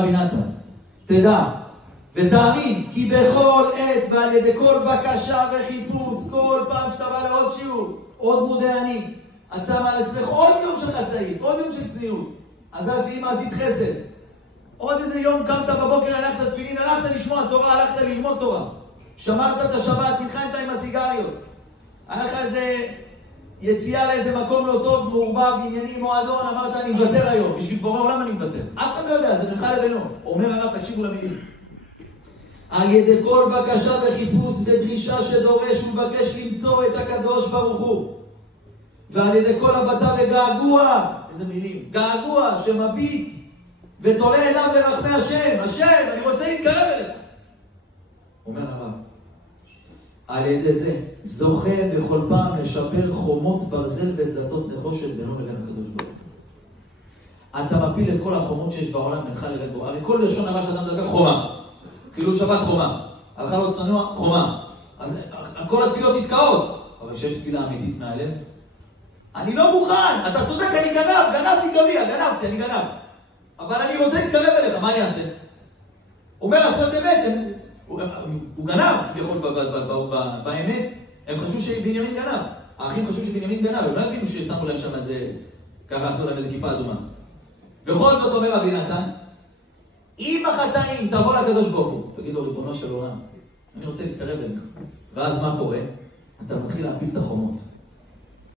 בינתן, תדע ותאמין כי בכל עת ועל ידי כל בקשה וחיפוש, כל פעם שאתה בא לעוד שיעור, עוד מודי אני, את שמה על עצמך עוד יום של חצאית, עוד יום של צניעות, עזבת ואמא עשית חסד, עוד איזה יום קמת בבוקר, הלכת תפילין, הלכת לשמוע תורה, הלכת ללמוד תורה, שמרת את השבת, נלחמת עם הסיגריות, הלך איזה יציאה לאיזה מקום לא טוב, מעורבב, ענייני, מועדון, אמרת אני מוותר היום, בשביל בורא עולם אני מוותר. אף אחד לא יודע, זה בינך לבינו. אומר הרב, תקשיבו למילים. על ידי כל בקשה וחיפוש ודרישה שדורש ומבקש למצוא את הקדוש ברוך הוא. ועל ידי כל הבטה וגעגוע, איזה מילים, געגוע שמביט ותולה עיניו לרחמי השם, השם, אני רוצה להתקרב אליך. אומר הרב. על ידי זה זוכה בכל פעם לשפר חומות ברזל ודלתות נחושת בינו לבין הקדוש ברוך הוא. אתה מפיל את כל החומות שיש בעולם בינך לבין בורא. הרי כל לשון הרע שאדם מדבר חומה. חילול שבת חומה. הלכה לא צנוע חומה. אז כל התפילות נתקעות. אבל כשיש תפילה אמיתית מהלב, אני לא מוכן. אתה צודק, אני גנבתי גביע, גנבתי, אני גנב. אבל אני רוצה להתקרב אליך, מה אני אעשה? אומר לעשות אמת, הוא גנב, יכול באמת, הם חשבו שבנימין גנב. האחים חשבו שבנימין גנב, הם לא הבינו ששמו להם שם איזה, ככה עשו להם איזה כיפה אדומה. וכל זאת אומר רבי נתן, אם החטאים תבוא לקדוש ברוך הוא, תגידו ריבונו של עולם, אני רוצה להתקרב אליך. ואז מה קורה? אתה מתחיל להפיל את החומות.